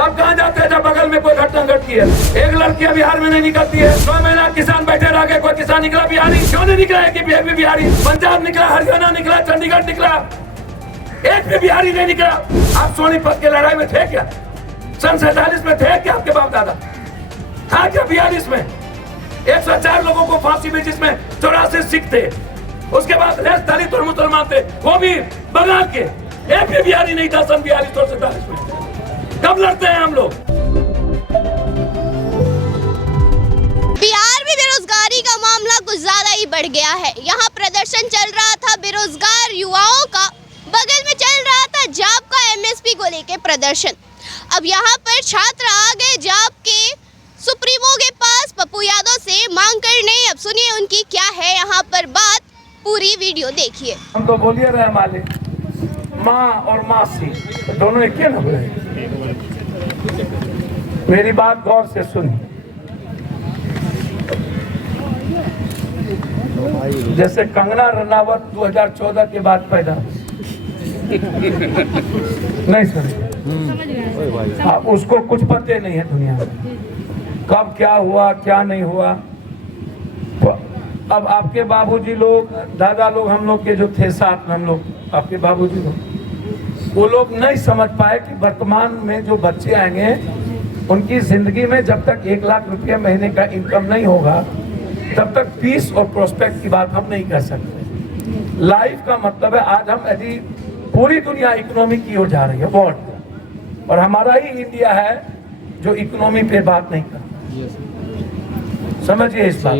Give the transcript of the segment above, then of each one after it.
तब कहाँ जाते हैं जब बगल में कोई घटना घटती है। एक लड़कियां बिहार में नहीं निकलती है, 9 महीना किसान बैठे रह गए, कोई किसान निकला बिहारी? क्यों नहीं निकला है कि बिहारी? पंजाब निकला, हरियाणा निकला, चंडीगढ़ निकला, एक भी बिहारी नहीं निकला। आप सोनीपत के लड़ाई में थे क्या? सन 47 में थे क्या आपके बाप दादा? था क्या 42 में? 104 लोगों को फांसी में, जिसमें 84 सिख थे। उसके बाद रेस्ट दलित और मुसलमान थे, वो भी बंगाल के। एक भी बिहारी नहीं था सन 42 और 47 में। कब लड़ते हैं हम लोग? बिहार में बेरोजगारी का मामला कुछ ज्यादा ही बढ़ गया है। यहाँ प्रदर्शन चल रहा था बेरोजगार युवाओं का, बगल में चल रहा था जाप का एमएसपी को लेके प्रदर्शन। अब यहाँ पर छात्र आ गए जाप के सुप्रीमो के पास पप्पू यादव से मांग करने। अब सुनिए उनकी क्या है यहाँ पर बात, पूरी वीडियो देखिए। हम तो बोलिए रहे मालिक, माँ और मासी दोनों एक ही ना बोले। मेरी बात गौर से सुनिए। जैसे कंगना रनावत 2014 के बाद पैदा नहीं सुनिए, आप उसको कुछ पते नहीं है दुनिया में, कब क्या हुआ क्या नहीं हुआ। अब आपके बाबूजी लोग, दादा लोग, हम लोग के जो थे साथ में, हम लोग आपके बाबूजी लोग, वो लोग नहीं समझ पाए कि वर्तमान में जो बच्चे आएंगे उनकी जिंदगी में जब तक 1 लाख रुपया महीने का इनकम नहीं होगा तब तक पीस और प्रोस्पेक्ट की बात हम नहीं कर सकते। लाइफ का मतलब है, आज हम यदि पूरी दुनिया इकोनॉमी की ओर जा रही है वर्ल्ड, और हमारा ही इंडिया है जो इकोनॉमी पे बात नहीं करता। समझिए इस बात,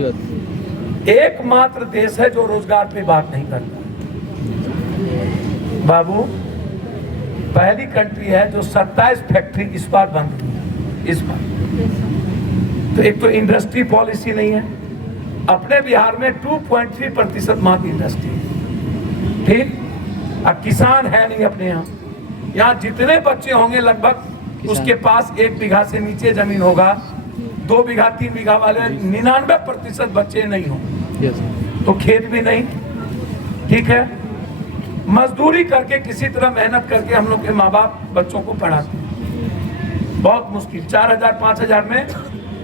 एकमात्र देश है जो रोजगार पे बात नहीं करता। बाबू, पहली कंट्री है जो 27 फैक्ट्री इस बार बंद हुई है इस बार। तो एक तो इंडस्ट्री पॉलिसी नहीं है। अपने बिहार में 2.3% मात्र इंडस्ट्री, ठीक। अब किसान है नहीं अपने यहाँ जितने बच्चे होंगे लगभग उसके पास 1 बीघा से नीचे जमीन होगा। 2 बीघा 3 बीघा वाले 99% बच्चे नहीं होंगे। तो खेत भी नहीं, ठीक है। मजदूरी करके किसी तरह मेहनत करके हम लोग के माँ बाप बच्चों को पढ़ाते हैं, बहुत मुश्किल। 4000 5000 में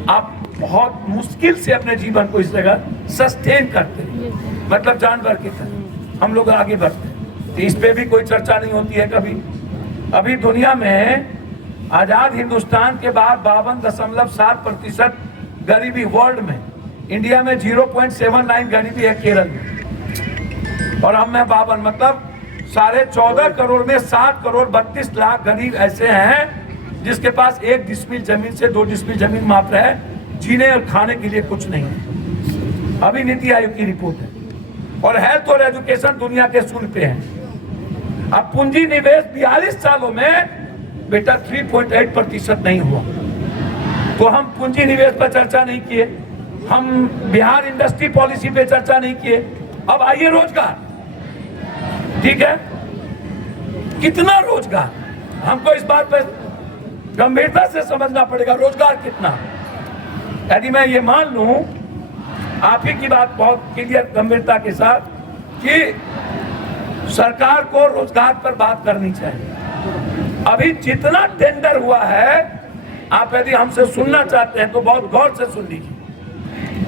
आप बहुत मुश्किल से अपने जीवन को इस जगह सस्टेन करते हैं, मतलब जानवर की तरह हम लोग आगे बढ़ते हैं। तो इस पे भी कोई चर्चा नहीं होती है कभी। अभी दुनिया में आजाद हिंदुस्तान के बाद 52.7% गरीबी वर्ल्ड में, इंडिया में 0.79 गरीबी है केरल में, और हम में 52, मतलब 14.5 करोड़ में 7 करोड़ 32 लाख गरीब ऐसे हैं जिसके पास 1 डिसमिल जमीन से 2 डिसमिल जमीन मात्र है, जीने और खाने के लिए कुछ नहीं है। अभी नीति आयोग की रिपोर्ट है। और हेल्थ और एजुकेशन दुनिया के शून्य पे है। अब पूंजी निवेश 42 सालों में बेटा 3.8% नहीं हुआ। तो हम पूंजी निवेश पर चर्चा नहीं किए, हम बिहार इंडस्ट्री पॉलिसी पे चर्चा नहीं किए। अब आइए रोजगार, ठीक है, कितना रोजगार, हमको इस बात पर गंभीरता से समझना पड़ेगा। रोजगार कितना? यदि मैं ये मान लूं, आप ही की बात बहुत क्लियर गंभीरता के साथ, कि सरकार को रोजगार पर बात करनी चाहिए। अभी जितना टेंडर हुआ है, आप यदि हमसे सुनना चाहते हैं तो बहुत गौर से सुन लीजिए।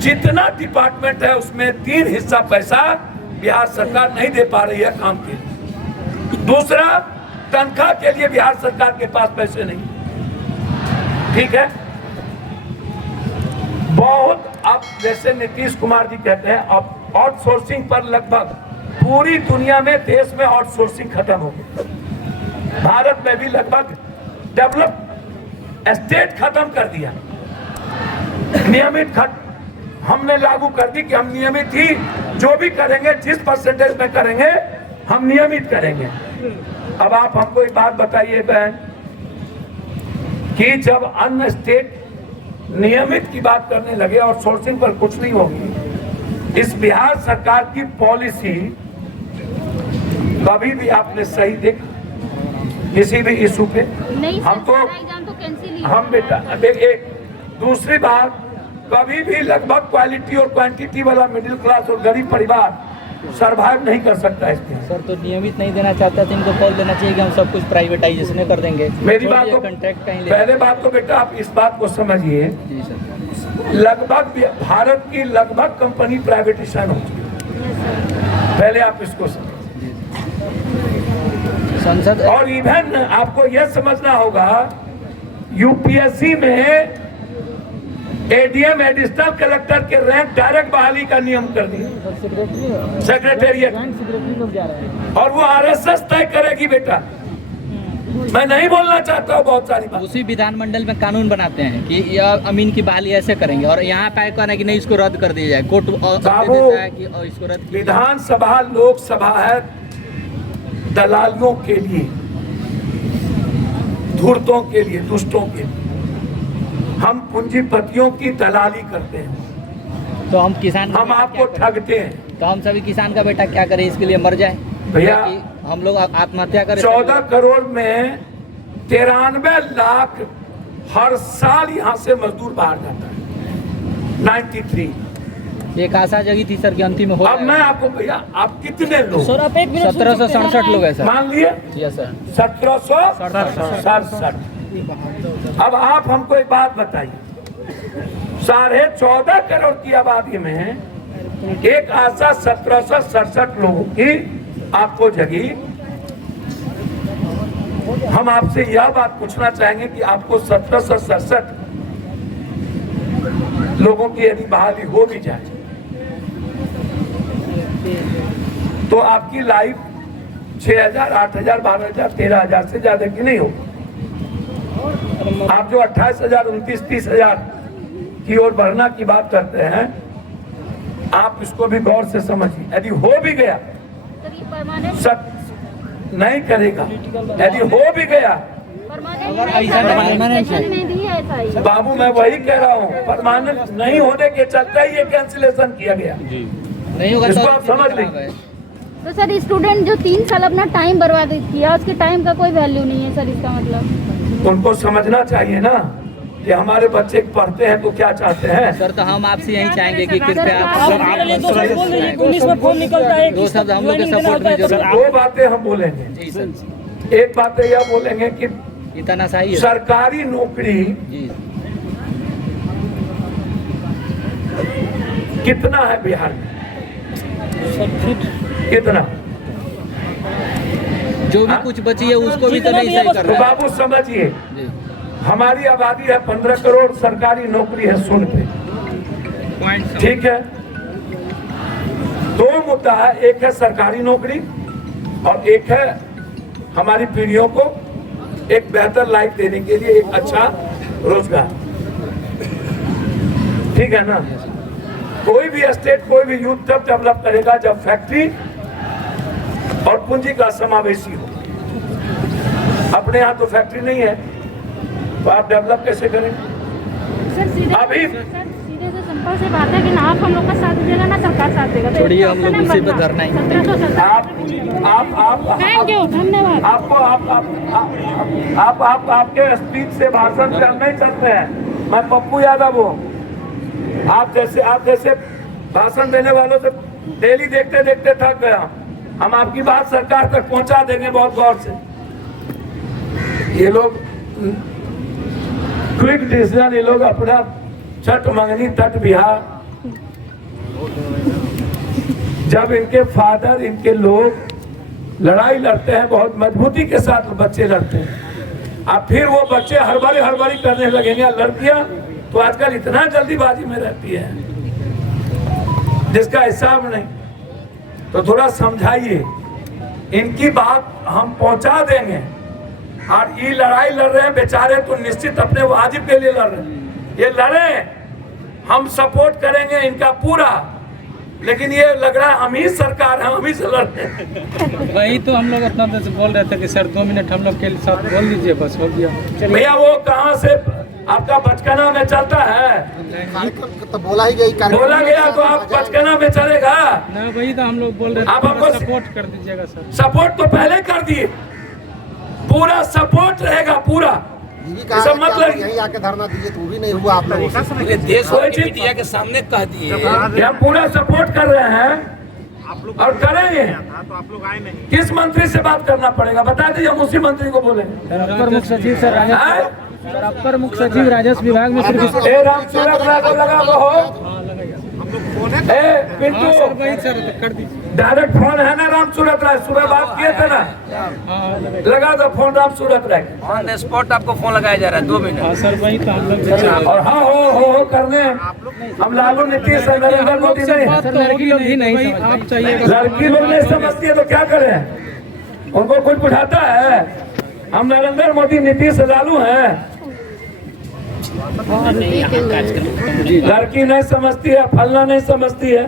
जितना डिपार्टमेंट है उसमें 3 हिस्सा पैसा बिहार सरकार नहीं दे पा रही है काम के लिए। दूसरा, तनख्वाह के लिए बिहार सरकार के पास पैसे नहीं, ठीक है। बहुत, अब जैसे नीतीश कुमार जी कहते हैं, अब आउटसोर्सिंग पर लगभग पूरी दुनिया में, देश में आउटसोर्सिंग खत्म हो गई। भारत में भी लगभग डेवलप स्टेट खत्म कर दिया। नियमित हमने लागू कर दी कि हम नियमित ही जो भी करेंगे, जिस परसेंटेज में करेंगे हम नियमित करेंगे। अब आप हमको एक बात बताइए बहन, कि जब अन्य स्टेट नियमित की बात करने लगे और सोर्सिंग पर कुछ नहीं होगी, इस बिहार सरकार की पॉलिसी कभी भी आपने सही देखा किसी भी इशू पे? हम तो हम बेटा एक दूसरी बात, कभी भी लगभग क्वालिटी और क्वांटिटी वाला मिडिल क्लास और गरीब परिवार सरवाइव नहीं कर सकता इसमें। सर तो नियमित नहीं देना चाहता तो इनको कॉल देना चाहिए कि हम सब कुछ प्राइवेटाइजेशन कर देंगे। मेरी बात को कॉन्ट्रैक्ट कहीं ले। पहले बात तो बेटा आप इस बात को समझिए, जी सर। लगभग भारत की लगभग कंपनी प्राइवेटाइजेशन हो चुकी है, पहले आप इसको समझिए। संसद और इवन आपको यह समझना होगा, यूपीएससी में एडीएम एडिशनल कलेक्टर के रैंक डायरेक्ट बहाली का नियम कर दिया सेक्रेटेरिएट, और वो आरएसएस तय करेगी बेटा। मैं नहीं बोलना चाहता हूँ बहुत सारी बात। उसी विधानमंडल में कानून बनाते हैं कि यह अमीन की बहाली ऐसे करेंगे, और यहाँ पे कहना है कि नहीं इसको रद्द कर दिया जाए। कोर्ट देता है कि इसको रद्द। विधानसभा लोकसभा है दलालियों के लिए, धूर्तों के लिए, दुष्टों के लिए। हम पूंजीपतियों की दलाली करते हैं, तो हम किसान, हम आपको ठगते हैं। तो हम सभी किसान का बेटा क्या करें, इसके लिए मर जाए भैया? हम लोग आत्महत्या करें। 14 करोड़ में 93 लाख हर साल यहाँ से मजदूर बाहर जाता है। 93 एक आशा जगी थी सर कि अंतिम हो। अब मैं आपको भैया, आप कितने लोग? 1767 लोग हैं सर। मान लिए यस सर। 1767। अब आप हमको एक बात बताइए, 14.5 करोड़ की आबादी में एक आशा 1767 लोगों की आपको जगी। हम आपसे यह बात पूछना चाहेंगे कि आपको 1767 लोगों की यदि बहाली हो भी जाए तो आपकी लाइफ 6,000, 8,000, 12,000, 13,000 से ज्यादा की नहीं होगी। आप जो 28,000, 29,000, 30,000 की ओर बढ़ना की बात करते हैं, आप इसको भी गौर से समझिए। यदि हो भी गया, नहीं करेगा, यदि हो भी गया, बाबू मैं वही कह रहा हूँ, परमानेंट नहीं होने के चलते ही ये कैंसिलेशन किया गया। नहीं होगा इसको तो आप समझ लीजिए। तो सर स्टूडेंट जो 3 साल अपना टाइम बर्बाद किया, उसके टाइम का कोई वैल्यू नहीं है सर, इसका मतलब उनको समझना चाहिए ना कि हमारे बच्चे पढ़ते हैं तो क्या चाहते हैं। सर तो हम आपसे यही चाहेंगे कि कृपया आप पुलिस में फोन निकलता है। दो शब्द हम लोग के सपोर्ट में जरूर। 2 बातें हम बोलेंगे। जी सर। एक बात यह बोलेंगे कि इतना सही है सरकारी नौकरी जी। कितना है बिहार में, कितना? जो भी कुछ बची है उसको भी तो नहीं सही कर तो रहा है। बाबू समझिए, जी। हमारी आबादी है 15 करोड़, सरकारी नौकरी है 100 पे, ठीक है। 2 मुद्दा है, एक है सरकारी नौकरी और एक है हमारी पीढ़ियों को एक बेहतर लाइफ देने के लिए एक अच्छा रोजगार, ठीक है ना। कोई भी स्टेट, कोई भी यूथ तब डेवलप करेगा जब फैक्ट्री और पूंजी का समावेशी हो। अपने यहाँ तो फैक्ट्री नहीं है तो आप डेवलप कैसे करेंगे? सर सीधे अभी सीधे से सिंपल से बात है कि ना आप हम लोग का साथ दीजिएगा ना सरकार साथ देगा। तो छोड़िए, हम लोग उसी पे धरना ही। 1770। आप थैंक यू, धन्यवाद। आपको आप आपके स्पीच से, भाषण से हम नहीं चलते हैं। मैं पप्पू यादव हूँ। आप जैसे भाषण देने वालों से डेली देखते देखते थक गया। हम आपकी बात सरकार तक पहुंचा देंगे बहुत गौर से। ये लोग क्विक डिसीजन, ये लोग अपना छठ मंगनी तट बिहार, जब इनके फादर, इनके लोग लड़ाई लड़ते हैं बहुत मजबूती के साथ, बच्चे लड़ते हैं। अब फिर वो बच्चे हड़बड़ी करने लगेंगे। लड़कियां तो आजकल इतना जल्दीबाजी में रहती है जिसका हिसाब नहीं। तो थोड़ा समझाइए, इनकी बात हम पहुंचा देंगे। और ये लड़ाई लड़ रहे हैं बेचारे, तो निश्चित अपने वाजिब के लिए लड़ रहे हैं। ये लड़े, हम सपोर्ट करेंगे इनका पूरा, लेकिन ये लग रहा है हम ही सरकार है, हम ही से लड़ते हैं। वही तो हम लोग अपना से बोल रहे थे कि सर 2 मिनट हम लोग के साथ बोल लीजिए, बस हो गया। भैया वो कहाँ से आपका बचकाना में चलता है? तो बोला ही गई, बोला गया तो आप बचकाना में चलेगा ना, वही तो हम लोग बोल रहे थे। आप हमको सपोर्ट कर दीजिएगा सर। सपोर्ट तो पहले कर दिए, पूरा सपोर्ट रहेगा पूरा। इसका मतलब यही आके धरना दिए तो भी नहीं हुआ आप लोगों से। देश मीडिया के सामने कह दिए कि हम पूरा सपोर्ट कर रहे हैं। और करेंगे। तो आप लोग आए नहीं। किस मंत्री से बात करना पड़ेगा बता दीजिए, हम उसी मंत्री को बोले। अपर मुख्य सचिव सर राजस्व, अपर मुख्य सचिव राजस्व विभाग में सिर्फ ए राम सूरत राय को लगा वो हो ए पिंटू वही सर कर दीजिए। डायरेक्ट फोन है ना राम सूरत राय, सुबह बात किए थे ना, लगा दो phone Ram Surat Rai. On the spot आपको फोन लगाया जा रहा है 2 मिनट। हाँ सर वही तो हम लोग और हाँ हो करने हम लालू नीतीश नरेंद्र मोदी नहीं है। सर लड़की लोग ही नहीं आप चाहिए। लड़की लोग नहीं समझती है तो क्या करें, उनको कुछ बुझाता है। हम नरेंद्र मोदी नीतीश लालू हैं, लड़की नहीं समझती है, फलना नहीं समझती है,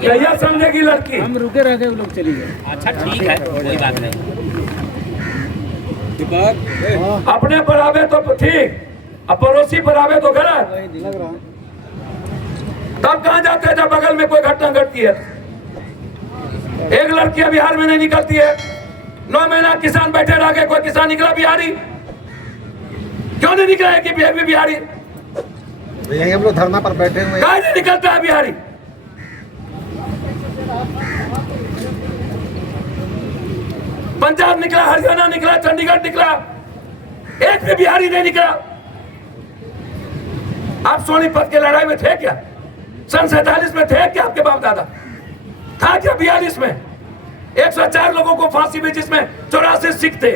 क्या समझेगी लड़की। हम रुके रह गए, वो लोग चली गए। अच्छा ठीक है, कोई बात नहीं। अपने पर आवे तो ठीक, अब पड़ोसी पर आवे तो गलत। तब कहाँ जाते हैं जब बगल में कोई घटना घटती है। एक लड़की बिहार में नहीं निकलती है, 9 महीना किसान बैठे रह गए, कोई किसान निकला बिहारी क्यों नहीं निकला है कि बिहारी यही हम लोग धरना पर बैठे हुए हैं। कहाँ नहीं निकलता है बिहारी। पंजाब निकला, हरियाणा निकला, चंडीगढ़ निकला, एक भी बिहारी नहीं निकला। आप सोनीपत के लड़ाई में थे क्या? सन 47 में थे क्या आपके बाप दादा? था क्या 42 में? 104 लोगों को फांसी में, जिसमें 84 सिख थे,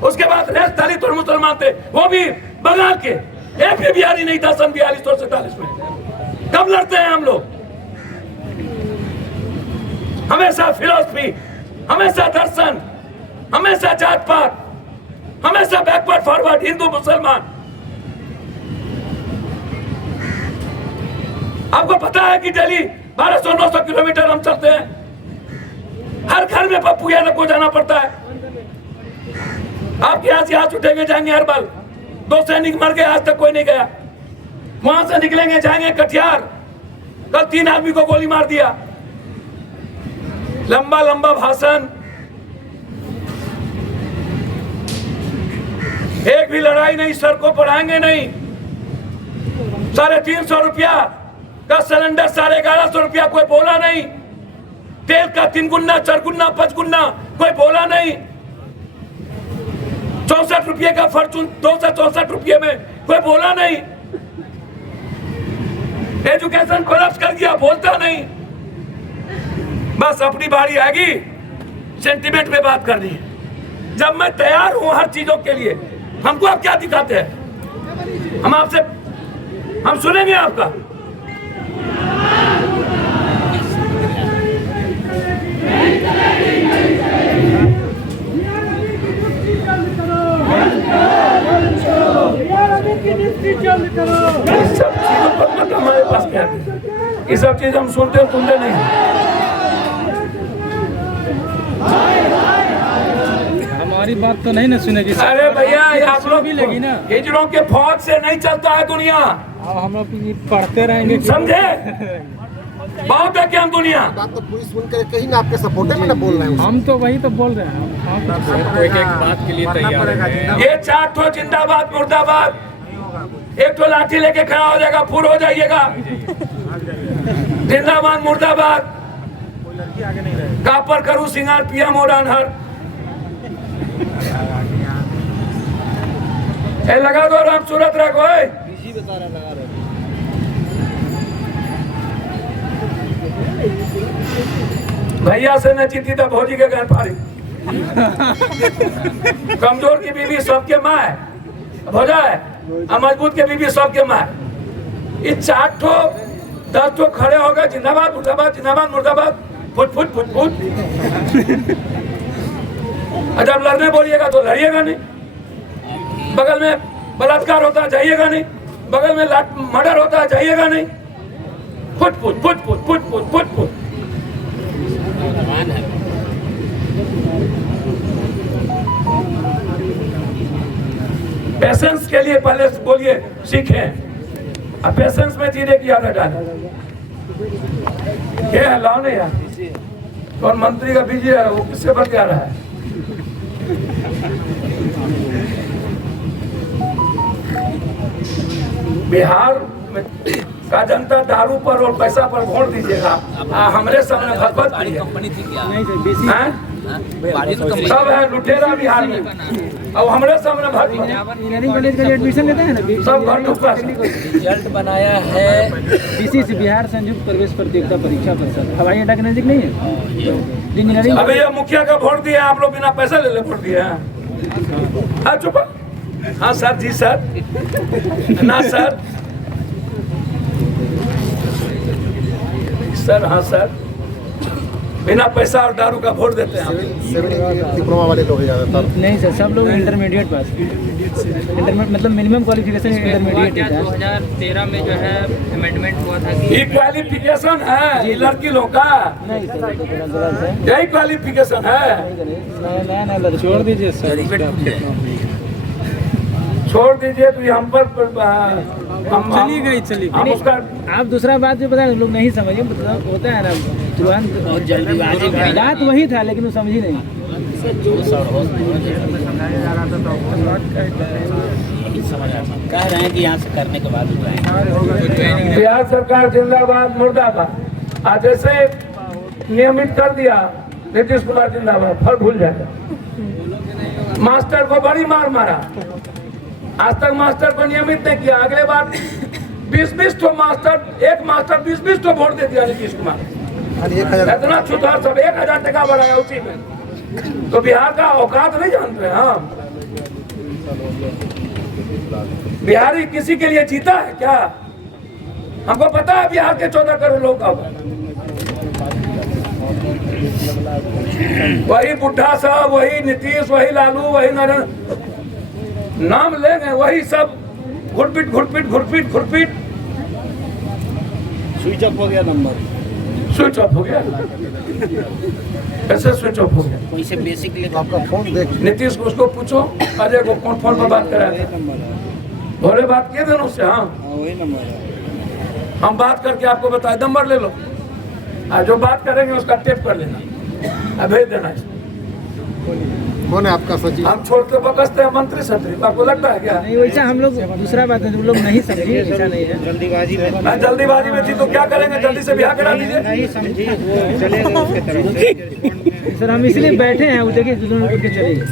उसके बाद रेस्ट दलित और मुसलमान थे, वो भी बंगाल के। एक भी बिहारी नहीं था सन 42 और 47 में। कब लड़ते हैं हम लोग? हमेशा फिलॉसफी, हमेशा दर्शन, हमेशा जात पात, हमेशा बैकवर्ड फॉरवर्ड, हिंदू मुसलमान। आपको पता है कि दिल्ली 1200-900 किलोमीटर हम चलते हैं, हर घर में पप्पू यादव को जाना पड़ता है। आपके यहाँ से हाथ उठेंगे जाएंगे हरबल, 2 सैनिक मर गए, आज तक कोई नहीं गया। वहां से निकलेंगे जाएंगे कटिहार, कल 3 आदमी को गोली मार दिया। लंबा लंबा भाषण, एक भी लड़ाई नहीं, सड़कों पर आएंगे नहीं। 350 रुपया का सिलेंडर, 1150 रुपया, कोई बोला नहीं। तेल का 3 गुना 4 गुना 5 गुना, कोई बोला नहीं। 64 रुपये का फॉर्चून 264 रुपये में, कोई बोला नहीं। एजुकेशन कोलैप्स कर दिया, बोलता नहीं। बस अपनी बारी आएगी सेंटीमेंट में बात करनी है। जब मैं तैयार हूं हर चीजों के लिए, हमको आप क्या दिखाते हैं? हम आपसे, हम सुनेंगे आपका। सब चीजों पर मत हमारे पास क्या, ये सब चीज हम सुनते नहीं। हमारी बात तो नहीं ना सुनेगी। अरे भैया, आप लोग भी लगी ना, हिजड़ों के फौज से नहीं चलता है दुनिया। अब हम लोग पढ़ते रहेंगे, समझे? बहुत है क्या हम दुनिया। बात तो पूरी सुन कर कहीं ना आपके सपोर्टर में ना बोल रहे हैं। हम तो वही तो बोल रहे हैं। एक बात के लिए तैयार है। ये 4 ठो जिंदाबाद मुर्दाबाद, एक ठो लाठी लेके खड़ा हो जाएगा, फूर हो जाइएगा। जिंदाबाद मुर्दाबाद, कापर करूं सिंगार पिया मोरान हर। ए लगा दो राम सूरत रखो। भैया से न जीती तो भौजी के घर पारी। कमजोर की बीवी सबके माँ है, भौजा है, और मजबूत के बीवी सबके माँ है। ये 4 ठो 10 ठो खड़े हो गए, जिंदाबाद मुर्दाबाद, जिंदाबाद मुर्दाबाद, फुट फुट फुट फुट। जब लड़ने बोलिएगा तो लड़िएगा नहीं। बगल में बलात्कार होता है जाइएगा नहीं, बगल में मर्डर होता है जाइएगा नहीं। Foot foot foot foot foot foot foot foot. Patience के लिए पहले बोलिए सीखें, अब पेशेंस में जीने की आदत डालें। क्या है लाओ नहीं यार, कौन मंत्री का बीजी है, वो किससे बढ़ जा रहा है? बिहार में का जनता दारू पर और पैसा पर वोट दीजिएगा। हमारे सामने भगवत बड़ी कंपनी थी क्या? नहीं सर बेसिक बड़ी तो कंपनी सब है लुटेरा बिहार में, अब हमारे सामने भगवत इंजीनियरिंग कॉलेज का एडमिशन लेते हैं ना सब घर ढुका। रिजल्ट बनाया है बीसीसी बिहार संयुक्त प्रवेश प्रतियोगिता परीक्षा परिषद हवाई अड्डा के नजदीक नहीं है इंजीनियरिंग। अबे ये मुखिया का वोट दिया आप लोग बिना पैसा ले वोट दिया है। चुप। हाँ सर जी सर ना सर सर हाँ सर बिना पैसा और दारू का वोट देते हैं। सिविल डिप्लोमा वाले लोग ज़्यादातर। नहीं सर सब लोग इंटरमीडिएट पास इंटरमीडिएट मतलब मिनिमम क्वालिफिकेशन इंटरमीडिएट ही था। 2013 में जो है अमेंडमेंट हुआ था कि ये क्वालिफिकेशन है ये लड़की लोग का, नहीं सर यही क्वालिफिकेशन है। नया लड़की छोड़ दीजिए सर। छोड़ दीजिए तो ये हम पर चली गई हम उसका आप दूसरा बात जो बताए लोग नहीं समझे, मतलब होता है ना तुरंत बहुत जल्दीबाजी में बात वही था लेकिन वो समझी नहीं। कह रहे हैं कि यहाँ से करने के बाद उठाएंगे। बिहार सरकार जिंदाबाद मुर्दाबाद। आज जैसे नियमित कर दिया नीतीश कुमार जिंदाबाद, फल भूल जाएगा। मास्टर को बड़ी मार मारा, आज तक मास्टर को नियमित नहीं किया। अगले बार 20-20 तो मास्टर, एक मास्टर 20-20 तो वोट दे दिया नीतीश कुमार। इतना सुधार सब 1000 टका बढ़ाया उसी में। तो बिहार का औकात नहीं जानते हैं हम। बिहारी किसी के लिए जीता है क्या? हमको पता है बिहार के 14 करोड़ लोग का वही बुढ़ा साहब, वही नीतीश, वही लालू, वही नरेंद्र नाम लेंगे, वही सब घुटपिट घुटपिट घुटपिट घुटपिट। स्विच ऑफ हो गया नंबर, स्विच ऑफ हो गया। कैसे स्विच ऑफ हो गया? कोई से बेसिकली आपका फोन देख नीतीश को उसको पूछो, अजय को कौन फोन पर बात कराया था? भोरे बात किए थे ना उससे। हाँ वही नंबर है। हम बात करके आपको बताए, नंबर ले लो, जो बात करेंगे उसका टेप कर लेना, भेज देना इसको। कौन है आपका सचिव? हम छोड़ के बकसते हैं मंत्री सचिव, आपको लगता है क्या? नहीं वैसा हम लोग दूसरा बात है, हम लोग नहीं समझे, ऐसा नहीं है। जल्दीबाजी में मैं जल्दीबाजी में थी तो क्या करेंगे, जल्दी से ब्याह करा दीजिए। नहीं समझी, वो चलेगा उसके तरफ। सर हम इसलिए बैठे हैं, वो देखिए दोनों उठ के चले गए।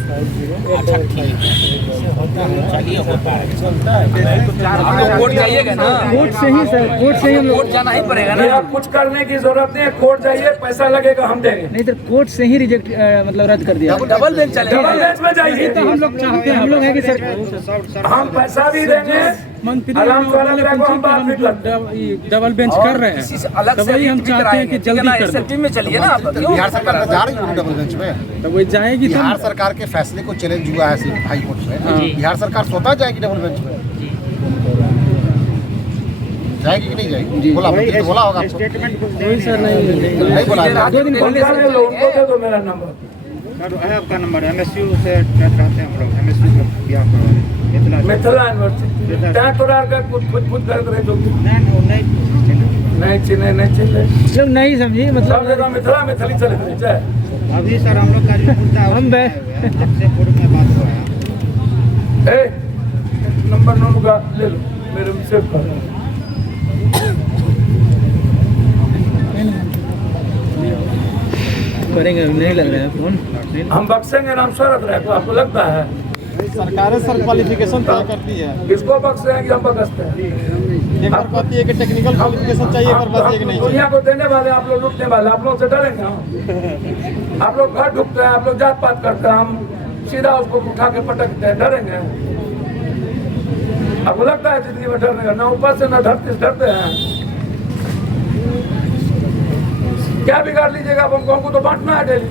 कोर्ट जाइएगा ना, कोर्ट से ही सर, कोर्ट से ही हम लोग कोर्ट जाना ही पड़ेगा नहीं, ना। आप कुछ करने की जरूरत नहीं है, कोर्ट जाइए, पैसा लगेगा हम देंगे। नहीं सर कोर्ट से ही रिजेक्ट मतलब रद्द कर दिया। डबल बेंच चलेगा। डबल बेंच में जाइए, तो हम लोग चाहते हैं, हम लोग हैं कि सर हम पैसा भी देंगे, मंत्री आराम से आराम से हम बात भी करते हैं। डबल बेंच कर रहे किसी हैं, से अलग तो से वही हम एंट्री चाहते हैं कि कराएंगे, ठीक है जल्दी ना? कर दो। SLP में चलिए ना आप। क्यों? बिहार सरकार जा रही है डबल बेंच में, तो वो जाएगी बिहार तब। सरकार के फैसले को चैलेंज हुआ है हाई कोर्ट में। बिहार सरकार स्वतः जाएगी डबल बेंच में, जाएगी कि नहीं जाएगी? बोला मंत्री तो बोला होगा आपको। नहीं सर नहीं बोला। 2 दिन पहले पंखा ले लो, उनको दे दो मेरा नंबर। है आपका नंबर MSU से रहते हैं हम लोग, MSU का बिहार करवा मिथिला यूनिवर्सिटी क्या तोड़ा कर कुछ करते रहे जो नहीं चिन्ह नहीं चिन्ह लोग नहीं समझी, सब मतलब जगह मिथिला मिथली चले गए चाहे। अभी सर हम लोग का जो मुद्दा है हम आपसे कोर्ट में बात हुआ है। नंबर नोट का ले लो, मेरे में सेव कर लो। करेंगे, नहीं लग रहा है फोन। हम बक्सेंगे नाम शरत रहे को, आपको लगता है? सरकार सर क्वालिफिकेशन तय करती है, किसको बक्से हैं कि हम बकसते हैं? निर्भर करती है कि टेक्निकल क्वालिफिकेशन चाहिए पर बस एक नहीं दुनिया को देने वाले आप लोग, लूटने वाले आप लोग से डरेंगे हम? आप लोग घर ढुकते हैं, आप लोग जात पात करते हैं, हम सीधा उसको उठा के पटकते हैं, डरेंगे? आपको लगता है जिंदगी में डरने का? ना ऊपर से ना धरती से डरते हैं। क्या बिगाड़ लीजिएगा आप हमको? हमको तो बांटना है डेली,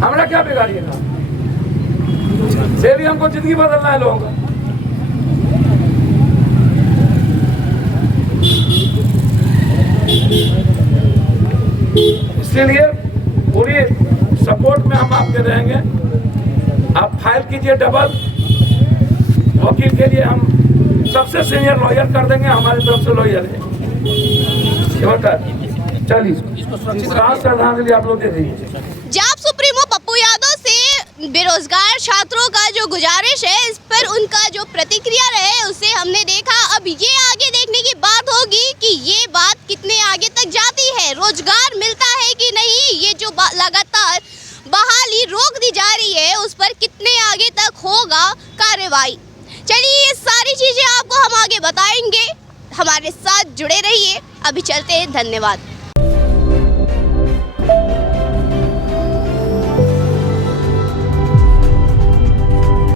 हमारा क्या बिगाड़िएगा? से भी हमको जिंदगी बदलना है लोगों का। इसीलिए पूरी सपोर्ट में हम आपके रहेंगे। आप फाइल कीजिए डबल, वकील के लिए हम सबसे सीनियर लॉयर कर देंगे, हमारी तरफ से लॉयर है। चलिए इसको श्रद्धांजलि आप लोग दे दीजिए। जाप सुप्रीमो पप्पू यादव से बेरोजगार छात्रों का जो गुजारिश है, इस पर उनका जो प्रतिक्रिया रहे उसे हमने देखा। अब ये आगे देखने की बात रोजगार मिलता है कि नहीं, ये जो लगातार बहाली रोक दी जा रही है उस पर कितने आगे तक होगा कार्रवाई। चलिए ये सारी चीजें आपको हम आगे बताएंगे, हमारे साथ जुड़े रहिए। अभी चलते हैं, धन्यवाद।